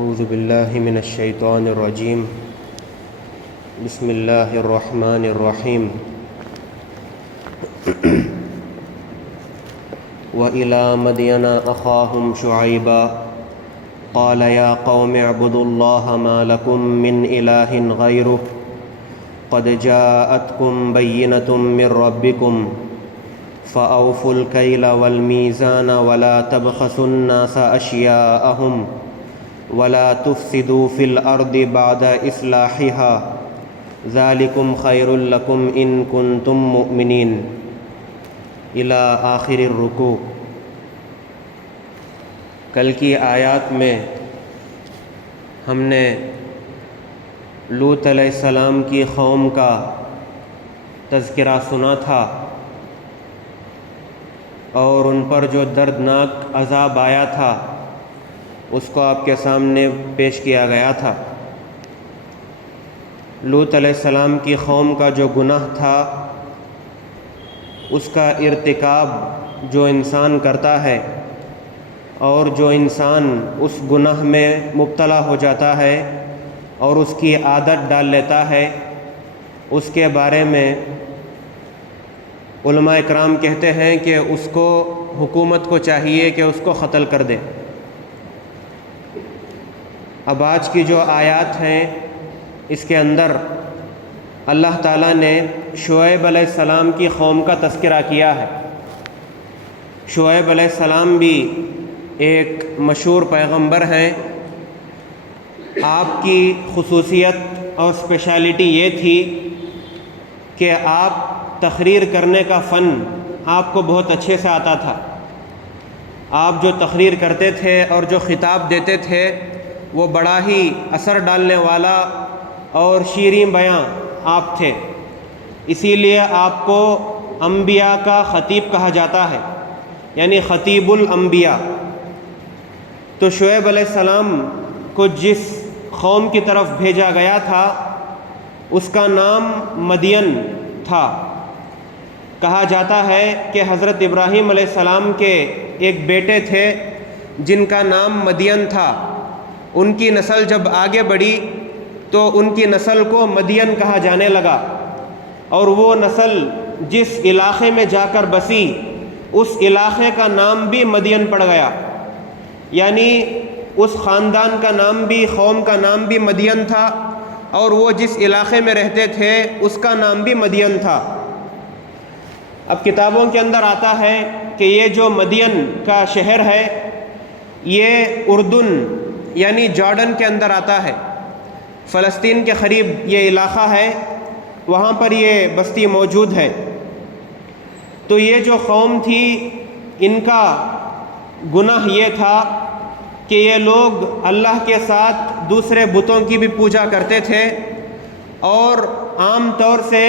اعوذ باللہ من الشیطان الرجیم بسم اللہ الرحمن الرحیم وَإِلَىٰ مَدْيَنَ أَخَاهُمْ شُعَيْبًا قَالَ يَا قَوْمِ اعْبُدُوا اللَّهَ مَا لَكُم مِّنْ إِلَٰهٍ غَيْرُهُ قَدْ جَاءَتْكُم بَيِّنَةٌ مِّن رَّبِّكُمْ فَأَوْفُوا الْكَيْلَ وَالْمِيزَانَ وَلَا تَبْخَسُوا النَّاسَ أَشْيَاءَهُمْ وَلَا تُفْسِدُوا فِي الْأَرْضِ بَعْدَ إِصْلَاحِهَا ذَلِكُمْ خَيْرٌ لَكُمْ إِن كُنتُم مُّؤْمِنِينَ إِلَىٰ آخِرِ الرُّكُوع۔ کل کی آیات میں ہم نے لوط علیہ السلام کی قوم کا تذکرہ سنا تھا اور ان پر جو دردناک عذاب آیا تھا اس کو آپ کے سامنے پیش کیا گیا تھا۔ لوط علیہ السلام کی قوم کا جو گناہ تھا اس کا ارتکاب جو انسان کرتا ہے اور جو انسان اس گناہ میں مبتلا ہو جاتا ہے اور اس کی عادت ڈال لیتا ہے، اس کے بارے میں علماء اکرام کہتے ہیں کہ اس کو حکومت کو چاہیے کہ اس کو قتل کر دے۔ اب آج کی جو آیات ہیں اس کے اندر اللہ تعالیٰ نے شعیب علیہ السلام کی قوم کا تذکرہ کیا ہے۔ شعیب علیہ السلام بھی ایک مشہور پیغمبر ہیں۔ آپ کی خصوصیت اور اسپیشلٹی یہ تھی کہ آپ تقریر کرنے کا فن آپ کو بہت اچھے سے آتا تھا۔ آپ جو تقریر کرتے تھے اور جو خطاب دیتے تھے وہ بڑا ہی اثر ڈالنے والا اور شیریں بیاں آپ تھے، اسی لیے آپ کو انبیاء کا خطیب کہا جاتا ہے، یعنی خطیب الانبیاء۔ تو شعیب علیہ السلام کو جس قوم کی طرف بھیجا گیا تھا اس کا نام مدین تھا۔ کہا جاتا ہے کہ حضرت ابراہیم علیہ السلام کے ایک بیٹے تھے جن کا نام مدین تھا۔ ان کی نسل جب آگے بڑھی تو ان کی نسل کو مدین کہا جانے لگا، اور وہ نسل جس علاقے میں جا کر بسی اس علاقے کا نام بھی مدین پڑ گیا، یعنی اس خاندان کا نام بھی، قوم کا نام بھی مدین تھا، اور وہ جس علاقے میں رہتے تھے اس کا نام بھی مدین تھا۔ اب کتابوں کے اندر آتا ہے کہ یہ جو مدین کا شہر ہے یہ اردن یعنی جارڈن کے اندر آتا ہے، فلسطین کے قریب یہ علاقہ ہے، وہاں پر یہ بستی موجود ہے۔ تو یہ جو قوم تھی ان کا گناہ یہ تھا کہ یہ لوگ اللہ کے ساتھ دوسرے بتوں کی بھی پوجا کرتے تھے، اور عام طور سے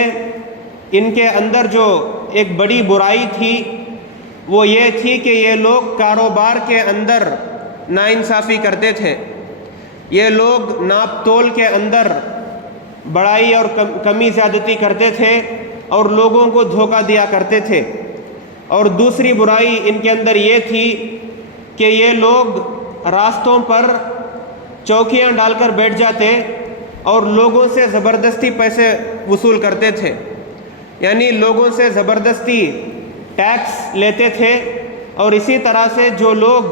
ان کے اندر جو ایک بڑی برائی تھی وہ یہ تھی کہ یہ لوگ کاروبار کے اندر ناانصافی کرتے تھے۔ یہ لوگ ناپ تول کے اندر بڑائی اور کمی زیادتی کرتے تھے اور لوگوں کو دھوکہ دیا کرتے تھے۔ اور دوسری برائی ان کے اندر یہ تھی کہ یہ لوگ راستوں پر چوکیاں ڈال کر بیٹھ جاتے اور لوگوں سے زبردستی پیسے وصول کرتے تھے، یعنی لوگوں سے زبردستی ٹیکس لیتے تھے۔ اور اسی طرح سے جو لوگ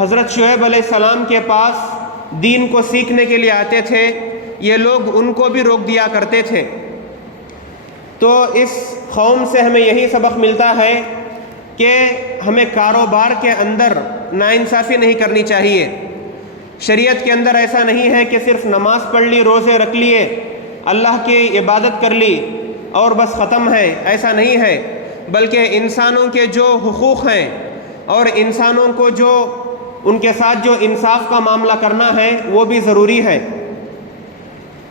حضرت شعیب علیہ السلام کے پاس دین کو سیکھنے کے لیے آتے تھے یہ لوگ ان کو بھی روک دیا کرتے تھے۔ تو اس قوم سے ہمیں یہی سبق ملتا ہے کہ ہمیں کاروبار کے اندر ناانصافی نہیں کرنی چاہیے۔ شریعت کے اندر ایسا نہیں ہے کہ صرف نماز پڑھ لی، روزے رکھ لیے، اللہ کی عبادت کر لی اور بس ختم ہے، ایسا نہیں ہے، بلکہ انسانوں کے جو حقوق ہیں اور انسانوں کو جو ان کے ساتھ جو انصاف کا معاملہ کرنا ہے وہ بھی ضروری ہے۔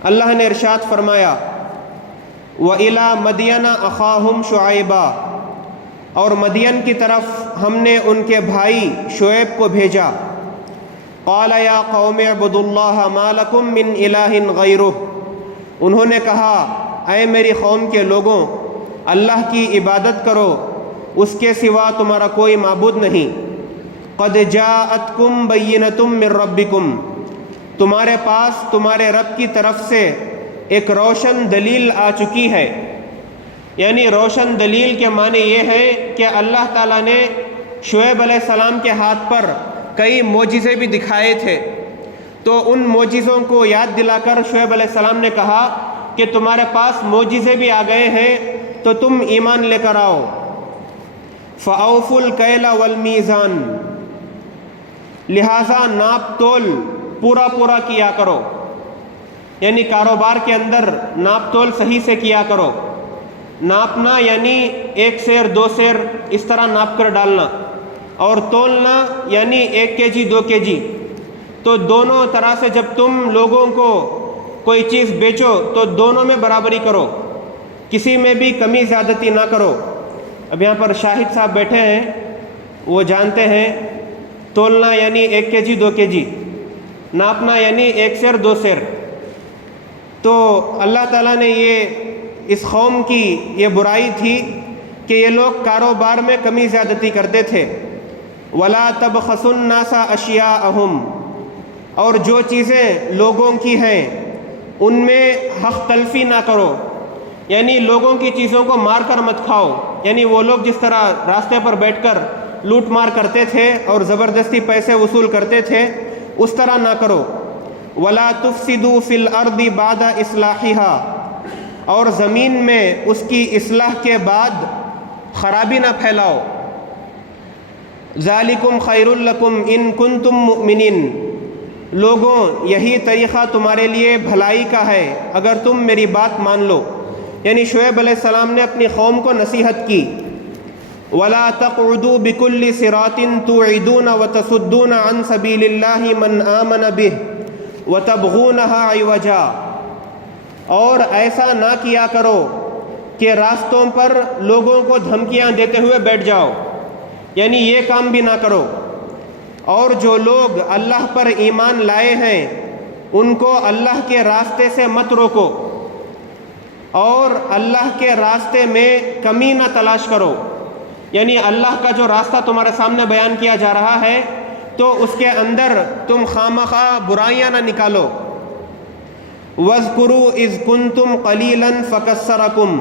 اللہ نے ارشاد فرمایا وَإِلَىٰ مَدْيَنَ أَخَاهُمْ شُعَيْبًا، اور مدین کی طرف ہم نے ان کے بھائی شعیب کو بھیجا۔ قَالَ يَا قَوْمِ اعْبُدُوا اللَّهَ مَا لَكُم مِّنْ إِلَٰهٍ غَيْرُهُ، انہوں نے کہا اے میری قوم کے لوگوں، اللہ کی عبادت کرو، اس کے سوا تمہارا کوئی معبود نہیں۔ قد جاءتکم بینۃ من ربکم، تمہارے پاس تمہارے رب کی طرف سے ایک روشن دلیل آ چکی ہے۔ یعنی روشن دلیل کے معنی یہ ہے کہ اللہ تعالیٰ نے شعیب علیہ السلام کے ہاتھ پر کئی معجزے بھی دکھائے تھے، تو ان معجزوں کو یاد دلا کر شعیب علیہ السلام نے کہا کہ تمہارے پاس معجزے بھی آ گئے ہیں تو تم ایمان لے کر آؤ۔ فَأَوْفُوا الْكَيْلَ وَالْمِيزَانَ، لہٰذا ناپ تول پورا کیا کرو، یعنی کاروبار کے اندر ناپ تول صحیح سے کیا کرو۔ ناپنا یعنی 1 سیر 2 سیر اس طرح ناپ کر ڈالنا، اور تولنا یعنی 1 kg 2 kg۔ تو دونوں طرح سے جب تم لوگوں کو کوئی چیز بیچو تو دونوں میں برابری کرو، کسی میں بھی کمی زیادتی نہ کرو۔ اب یہاں پر شاہد صاحب بیٹھے ہیں، وہ جانتے ہیں تولنا یعنی 1 kg 2 kg، ناپنا یعنی 1 سیر 2 سیر۔ تو اللہ تعالیٰ نے اس قوم کی یہ برائی تھی کہ یہ لوگ کاروبار میں کمی زیادتی کرتے تھے۔ وَلَا تَبْخَسُوا النَّاسَ أَشْيَاءَهُمْ، اور جو چیزیں لوگوں کی ہیں ان میں حق تلفی نہ کرو، یعنی لوگوں کی چیزوں کو مار کر مت کھاؤ۔ یعنی وہ لوگ جس طرح راستے پر بیٹھ کر لوٹ مار کرتے تھے اور زبردستی پیسے وصول کرتے تھے، اس طرح نہ کرو۔ وَلَا تُفْسِدُوا فِي الْأَرْضِ بَعْدَ إِصْلَاحِهَا، اور زمین میں اس کی اصلاح کے بعد خرابی نہ پھیلاؤ۔ ذَلِكُمْ خَيْرٌ لَكُمْ إِن كُنتُم مُؤْمِنِينَ، لوگوں یہی طریقہ تمہارے لیے بھلائی کا ہے اگر تم میری بات مان لو۔ یعنی شعیب علیہ السلام نے اپنی قوم کو نصیحت کی۔ وَلَا تَقْعُدُوا بِكُلِّ صِرَاطٍ تُوعِدُونَ وَتَصُدُّونَ عَن سَبِيلِ اللَّهِ مَنْ آمَنَ بِهِ وَتَبْغُونَهَا عِوَجًا، اور ایسا نہ کیا کرو کہ راستوں پر لوگوں کو دھمکیاں دیتے ہوئے بیٹھ جاؤ، یعنی یہ کام بھی نہ کرو۔ اور جو لوگ اللہ پر ایمان لائے ہیں ان کو اللہ کے راستے سے مت روکو، اور اللہ کے راستے میں کمی نہ تلاش کرو۔ یعنی اللہ کا جو راستہ تمہارے سامنے بیان کیا جا رہا ہے تو اس کے اندر تم خواہ برائیاں نہ نکالو۔ وَاذْكُرُوا إِذْ كُنْتُمْ قَلِيلًا فَكَثَّرَكُمْ،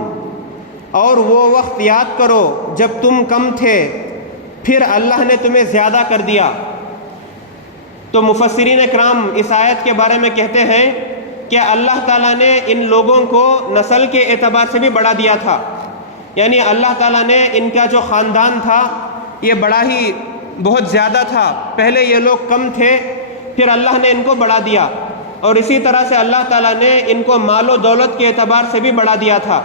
اور وہ وقت یاد کرو جب تم کم تھے پھر اللہ نے تمہیں زیادہ کر دیا۔ تو مفسرین اکرام اس آیت کے بارے میں کہتے ہیں کہ اللہ تعالیٰ نے ان لوگوں کو نسل کے اعتبار سے بھی بڑھا دیا تھا، یعنی اللہ تعالیٰ نے ان کا جو خاندان تھا یہ بڑا ہی بہت زیادہ تھا۔ پہلے یہ لوگ کم تھے، پھر اللہ نے ان کو بڑھا دیا، اور اسی طرح سے اللہ تعالیٰ نے ان کو مال و دولت کے اعتبار سے بھی بڑھا دیا تھا۔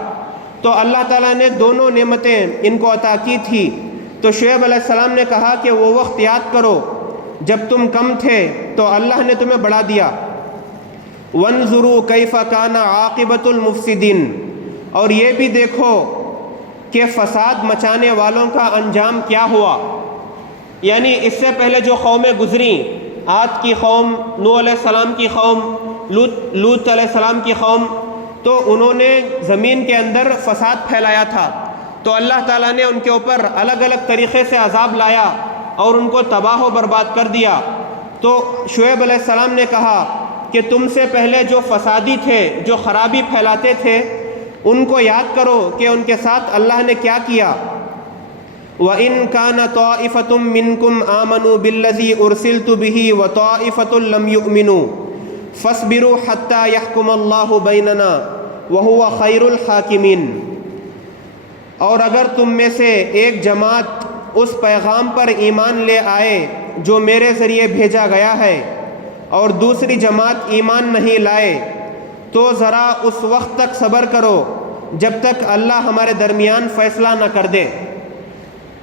تو اللہ تعالیٰ نے دونوں نعمتیں ان کو عطا کی تھی۔ تو شعیب علیہ السلام نے کہا کہ وہ وقت یاد کرو جب تم کم تھے تو اللہ نے تمہیں بڑھا دیا۔ وَانظُرُوا كَيْفَ كَانَ عَاقِبَةُ الْمُفْسِدِينَ، اور یہ بھی دیکھو کہ فساد مچانے والوں کا انجام کیا ہوا۔ یعنی اس سے پہلے جو قومیں گزریں، عاد کی قوم، نوح علیہ السلام کی قوم، لوط علیہ السلام کی قوم، تو انہوں نے زمین کے اندر فساد پھیلایا تھا، تو اللہ تعالیٰ نے ان کے اوپر الگ الگ طریقے سے عذاب لایا اور ان کو تباہ و برباد کر دیا۔ تو شعیب علیہ السلام نے کہا کہ تم سے پہلے جو فسادی تھے، جو خرابی پھیلاتے تھے، ان کو یاد کرو کہ ان کے ساتھ اللہ نے کیا کیا۔ وَإِن كَانَ طَائِفَةٌ مِّنكُمْ آمَنُوا بِالَّذِي أُرْسِلْتُ بِهِ وَطَائِفَةٌ لَّمْ يُؤْمِنُوا فَاصْبِرُوا حَتَّى يَحْكُمَ اللَّهُ بَيْنَنَا وَهُوَ خَيْرُ الْحَاكِمِينَ، اور اگر تم میں سے ایک جماعت اس پیغام پر ایمان لے آئے جو میرے ذریعے بھیجا گیا ہے، اور دوسری جماعت ایمان نہیں لائے، تو ذرا اس وقت تک صبر کرو جب تک اللہ ہمارے درمیان فیصلہ نہ کر دے،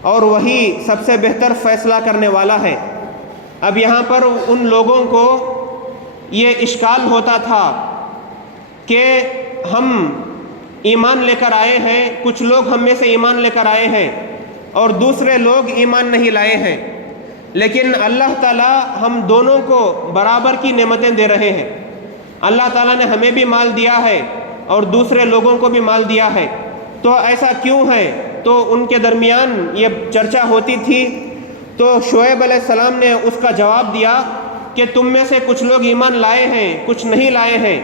اور وہی سب سے بہتر فیصلہ کرنے والا ہے۔ اب یہاں پر ان لوگوں کو یہ اشکال ہوتا تھا کہ ہم ایمان لے کر آئے ہیں، کچھ لوگ ہم میں سے ایمان لے کر آئے ہیں اور دوسرے لوگ ایمان نہیں لائے ہیں، لیکن اللہ تعالیٰ ہم دونوں کو برابر کی نعمتیں دے رہے ہیں۔ اللہ تعالیٰ نے ہمیں بھی مال دیا ہے اور دوسرے لوگوں کو بھی مال دیا ہے، تو ایسا کیوں ہے؟ تو ان کے درمیان یہ چرچا ہوتی تھی۔ تو شعیب علیہ السلام نے اس کا جواب دیا کہ تم میں سے کچھ لوگ ایمان لائے ہیں کچھ نہیں لائے ہیں،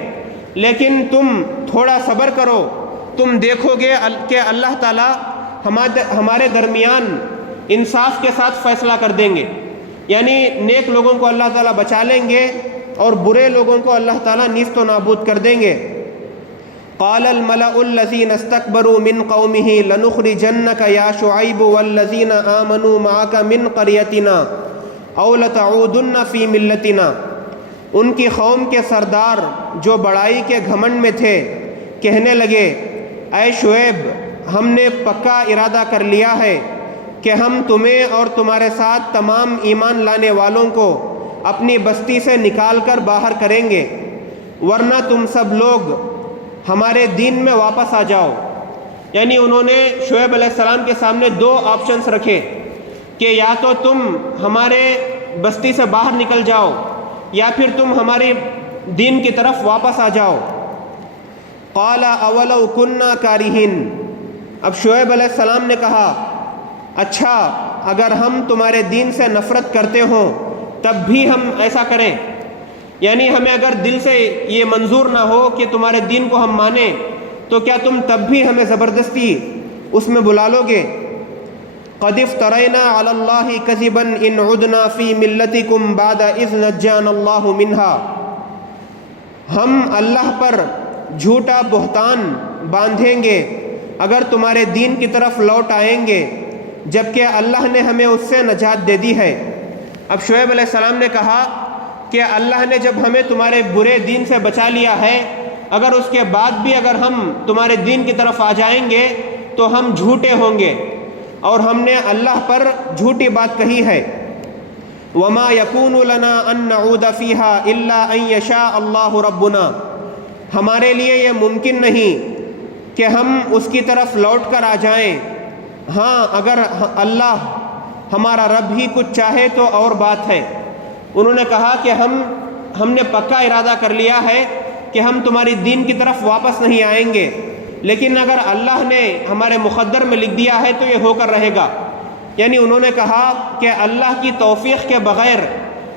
لیکن تم تھوڑا صبر کرو، تم دیکھو گے کہ اللہ تعالیٰ ہمارے درمیان انصاف کے ساتھ فیصلہ کر دیں گے، یعنی نیک لوگوں کو اللہ تعالیٰ بچا لیں گے اور برے لوگوں کو اللہ تعالیٰ نیست و نابود کر دیں گے۔ قال الملأ الذين استكبروا من قومه لنخرجنك يا شعيب والذين آمنوا معك من قريتنا أو لتعودن في ملتنا۔ ان کی قوم کے سردار جو بڑائی کے گھمنڈ میں تھے کہنے لگے، اے شعیب، ہم نے پکا ارادہ کر لیا ہے کہ ہم تمہیں اور تمہارے ساتھ تمام ایمان لانے والوں کو اپنی بستی سے نکال کر باہر کریں گے، ورنہ تم سب لوگ ہمارے دین میں واپس آ جاؤ۔ یعنی انہوں نے شعیب علیہ السلام کے سامنے دو آپشنز رکھے کہ یا تو تم ہمارے بستی سے باہر نکل جاؤ یا پھر تم ہمارے دین کی طرف واپس آ جاؤ۔ قال اولو کنا کارہین، اب شعیب علیہ السلام نے کہا، اچھا اگر ہم تمہارے دین سے نفرت کرتے ہوں تب بھی ہم ایسا کریں، یعنی ہمیں اگر دل سے یہ منظور نہ ہو کہ تمہارے دین کو ہم مانیں تو کیا تم تب بھی ہمیں زبردستی اس میں بلا لو گے؟ قد افترینا علی اللہ کذبا ان عدنا فی ملتکم بعد اذ نجانا اللہ منہا، ہم اللہ پر جھوٹا بہتان باندھیں گے اگر تمہارے دین کی طرف لوٹ آئیں گے جبکہ اللہ نے ہمیں اس سے نجات دے دی ہے۔ اب شعیب علیہ السلام نے کہا کہ اللہ نے جب ہمیں تمہارے برے دین سے بچا لیا ہے، اگر اس کے بعد بھی اگر ہم تمہارے دین کی طرف آ جائیں گے تو ہم جھوٹے ہوں گے اور ہم نے اللہ پر جھوٹی بات کہی ہے۔ وما یکون لنا ان نعود فیہا الا ان یشاء اللہ ربنا، ہمارے لیے یہ ممکن نہیں کہ ہم اس کی طرف لوٹ کر آ جائیں، ہاں اگر اللہ ہمارا رب ہی کچھ چاہے تو اور بات ہے۔ انہوں نے کہا کہ ہم نے پکا ارادہ کر لیا ہے کہ ہم تمہاری دین کی طرف واپس نہیں آئیں گے، لیکن اگر اللہ نے ہمارے مقدر میں لکھ دیا ہے تو یہ ہو کر رہے گا۔ یعنی انہوں نے کہا کہ اللہ کی توفیق کے بغیر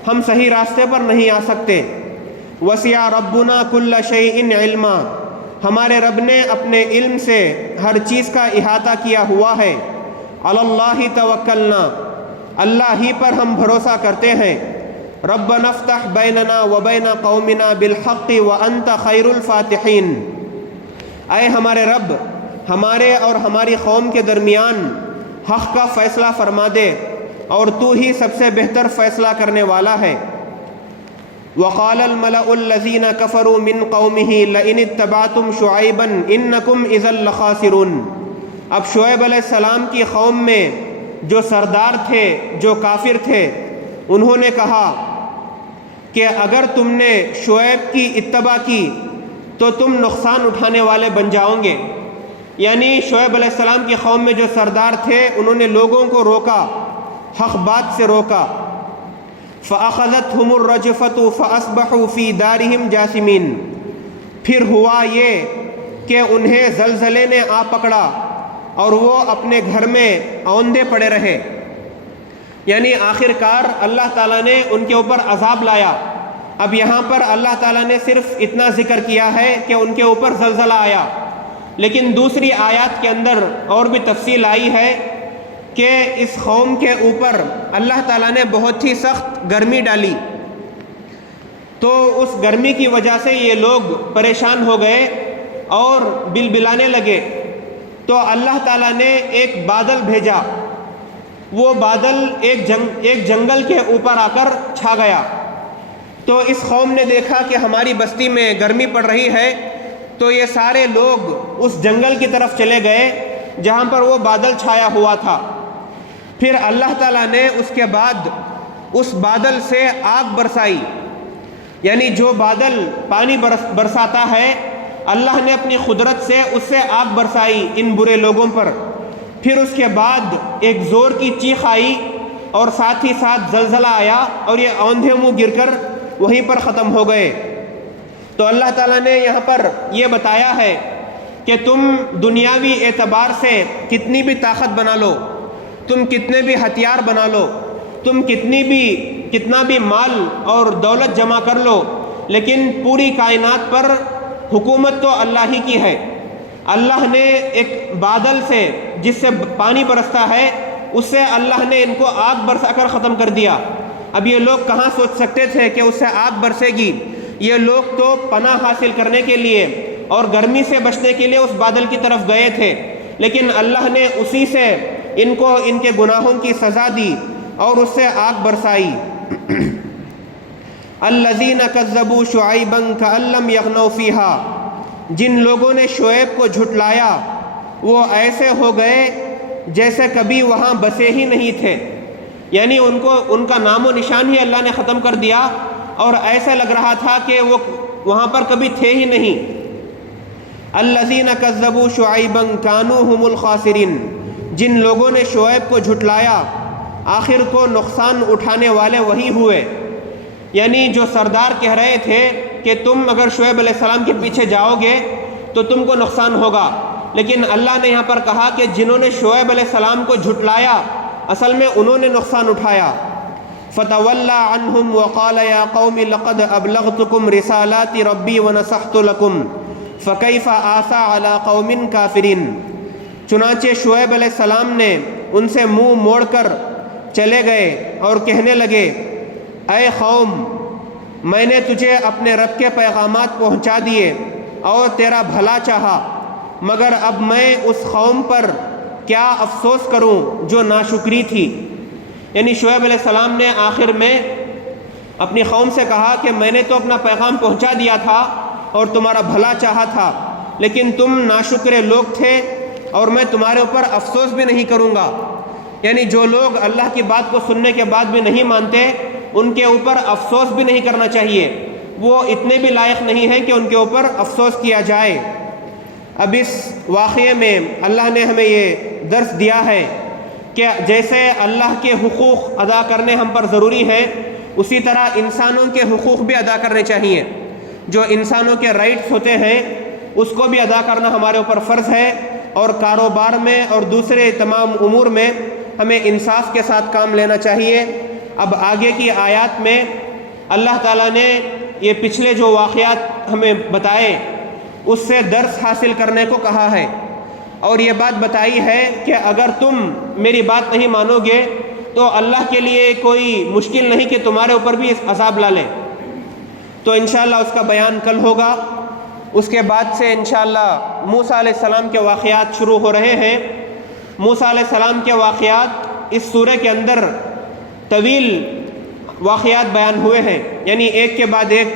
ہم صحیح راستے پر نہیں آ سکتے۔ وسع ربنا کل شیء علما، ہمارے رب نے اپنے علم سے ہر چیز کا احاطہ کیا ہوا ہے۔ علی اللہ توکلنا، اللہ ہی پر ہم بھروسہ کرتے ہیں۔ ربنا افتح بیننا وبین قومنا بالحق وانت خیر الفاتحین، اے ہمارے رب، ہمارے اور ہماری قوم کے درمیان حق کا فیصلہ فرما دے اور تو ہی سب سے بہتر فیصلہ کرنے والا ہے۔ وقال الملأ الذین کفروا من قومه لئن اتبعتم شعیبا انکم اذا لخاسرون، اب شعیب علیہ السلام کی قوم میں جو سردار تھے، جو کافر تھے، انہوں نے کہا کہ اگر تم نے شعیب کی اتباع کی تو تم نقصان اٹھانے والے بن جاؤ گے۔ یعنی شعیب علیہ السلام کی قوم میں جو سردار تھے انہوں نے لوگوں کو روکا، حق بات سے روکا۔ فَأَخَذَتْهُمُ الرَّجْفَةُ فَأَصْبَحُوا فِي دَارِهِمْ جَاثِمِينَ، پھر ہوا یہ کہ انہیں زلزلے نے آ پکڑا اور وہ اپنے گھر میں اوندے پڑے رہے۔ یعنی آخر کار اللہ تعالیٰ نے ان کے اوپر عذاب لایا۔ اب یہاں پر اللہ تعالیٰ نے صرف اتنا ذکر کیا ہے کہ ان کے اوپر زلزلہ آیا، لیکن دوسری آیات کے اندر اور بھی تفصیل آئی ہے کہ اس قوم کے اوپر اللہ تعالیٰ نے بہت ہی سخت گرمی ڈالی، تو اس گرمی کی وجہ سے یہ لوگ پریشان ہو گئے اور بلبلانے لگے، تو اللہ تعالیٰ نے ایک بادل بھیجا، وہ بادل ایک جنگل کے اوپر آ کر چھا گیا۔ تو اس قوم نے دیکھا کہ ہماری بستی میں گرمی پڑ رہی ہے، تو یہ سارے لوگ اس جنگل کی طرف چلے گئے جہاں پر وہ بادل چھایا ہوا تھا۔ پھر اللہ تعالیٰ نے اس کے بعد اس بادل سے آگ برسائی، یعنی جو بادل پانی برساتا ہے اللہ نے اپنی قدرت سے اس سے آگ برسائی ان برے لوگوں پر۔ پھر اس کے بعد ایک زور کی چیخ آئی اور ساتھ ہی ساتھ زلزلہ آیا اور یہ اوندھے منہ گر کر وہیں پر ختم ہو گئے۔ تو اللہ تعالیٰ نے یہاں پر یہ بتایا ہے کہ تم دنیاوی اعتبار سے کتنی بھی طاقت بنا لو، تم کتنے بھی ہتھیار بنا لو، تم کتنی بھی کتنا بھی مال اور دولت جمع کر لو، لیکن پوری کائنات پر حکومت تو اللہ ہی کی ہے۔ اللہ نے ایک بادل سے جس سے پانی برستا ہے، اس سے اللہ نے ان کو آگ برسا کر ختم کر دیا۔ اب یہ لوگ کہاں سوچ سکتے تھے کہ اس سے آگ برسے گی؟ یہ لوگ تو پناہ حاصل کرنے کے لیے اور گرمی سے بچنے کے لیے اس بادل کی طرف گئے تھے، لیکن اللہ نے اسی سے ان کو ان کے گناہوں کی سزا دی اور اس سے آگ برسائی۔ الذین کذبوا شعیبا کأن لم یغنوا فیہا، جن لوگوں نے شعیب کو جھٹلایا وہ ایسے ہو گئے جیسے کبھی وہاں بسے ہی نہیں تھے، یعنی ان کا نام و نشان ہی اللہ نے ختم کر دیا اور ایسا لگ رہا تھا کہ وہ وہاں پر کبھی تھے ہی نہیں۔ الذین کذبوا شعیبا کانوا هم الخاسرین، جن لوگوں نے شعیب کو جھٹلایا آخر کو نقصان اٹھانے والے وہی ہوئے۔ یعنی جو سردار کہہ رہے تھے کہ تم اگر شعیب علیہ السلام کے پیچھے جاؤ گے تو تم کو نقصان ہوگا، لیکن اللہ نے یہاں پر کہا کہ جنہوں نے شعیب علیہ السلام کو جھٹلایا اصل میں انہوں نے نقصان اٹھایا۔ فَتَوَلَّى عَنْهُمْ وَقَالَ يَا قَوْمِ لَقَدْ أَبْلَغْتُكُمْ رِسَالَاتِ رَبِّي وَنَصَحْتُ لَكُمْ فَكَيْفَ آسَىٰ عَلَىٰ قَوْمٍ كَافِرِينَ، چنانچہ شعیب علیہ السلام نے ان سے منہ موڑ کر چلے گئے اور کہنے لگے، اے قوم، میں نے تجھے اپنے رب کے پیغامات پہنچا دیے اور تیرا بھلا چاہا، مگر اب میں اس قوم پر کیا افسوس کروں جو ناشکری تھی۔ یعنی شعیب علیہ السلام نے آخر میں اپنی قوم سے کہا کہ میں نے تو اپنا پیغام پہنچا دیا تھا اور تمہارا بھلا چاہا تھا، لیکن تم ناشکرے لوگ تھے اور میں تمہارے اوپر افسوس بھی نہیں کروں گا۔ یعنی جو لوگ اللہ کی بات کو سننے کے بعد بھی نہیں مانتے ان کے اوپر افسوس بھی نہیں کرنا چاہیے، وہ اتنے بھی لائق نہیں ہیں کہ ان کے اوپر افسوس کیا جائے۔ اب اس واقعے میں اللہ نے ہمیں یہ درس دیا ہے کہ جیسے اللہ کے حقوق ادا کرنے ہم پر ضروری ہیں، اسی طرح انسانوں کے حقوق بھی ادا کرنے چاہیے۔ جو انسانوں کے رائٹس ہوتے ہیں اس کو بھی ادا کرنا ہمارے اوپر فرض ہے، اور کاروبار میں اور دوسرے تمام امور میں ہمیں انصاف کے ساتھ کام لینا چاہیے۔ اب آگے کی آیات میں اللہ تعالیٰ نے یہ پچھلے جو واقعات ہمیں بتائے اس سے درس حاصل کرنے کو کہا ہے، اور یہ بات بتائی ہے کہ اگر تم میری بات نہیں مانو گے تو اللہ کے لیے کوئی مشکل نہیں کہ تمہارے اوپر بھی عذاب لا لے۔ تو انشاءاللہ اس کا بیان کل ہوگا۔ اس کے بعد سے انشاءاللہ موسیٰ علیہ السلام کے واقعات شروع ہو رہے ہیں۔ موسیٰ علیہ السلام کے واقعات اس سورہ کے اندر طویل واقعات بیان ہوئے ہیں، یعنی ایک کے بعد ایک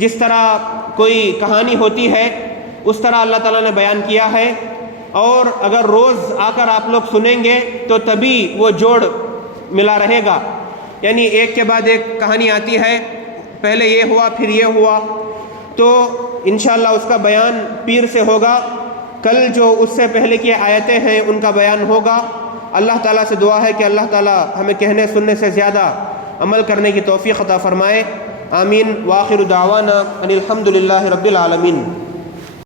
جس طرح کوئی کہانی ہوتی ہے اس طرح اللہ تعالیٰ نے بیان کیا ہے، اور اگر روز آ کر آپ لوگ سنیں گے تو تبھی وہ جوڑ ملا رہے گا، یعنی ایک کے بعد ایک کہانی آتی ہے، پہلے یہ ہوا پھر یہ ہوا، تو انشاءاللہ اس کا بیان پیر سے ہوگا۔ کل جو اس سے پہلے کی آیتیں ہیں ان کا بیان ہوگا۔ اللہ تعالیٰ سے دعا ہے کہ اللہ تعالیٰ ہمیں کہنے سننے سے زیادہ عمل کرنے کی توفیق عطا فرمائے۔ آمین۔ وآخر دعوانا ان الحمد للہ رب العالمین۔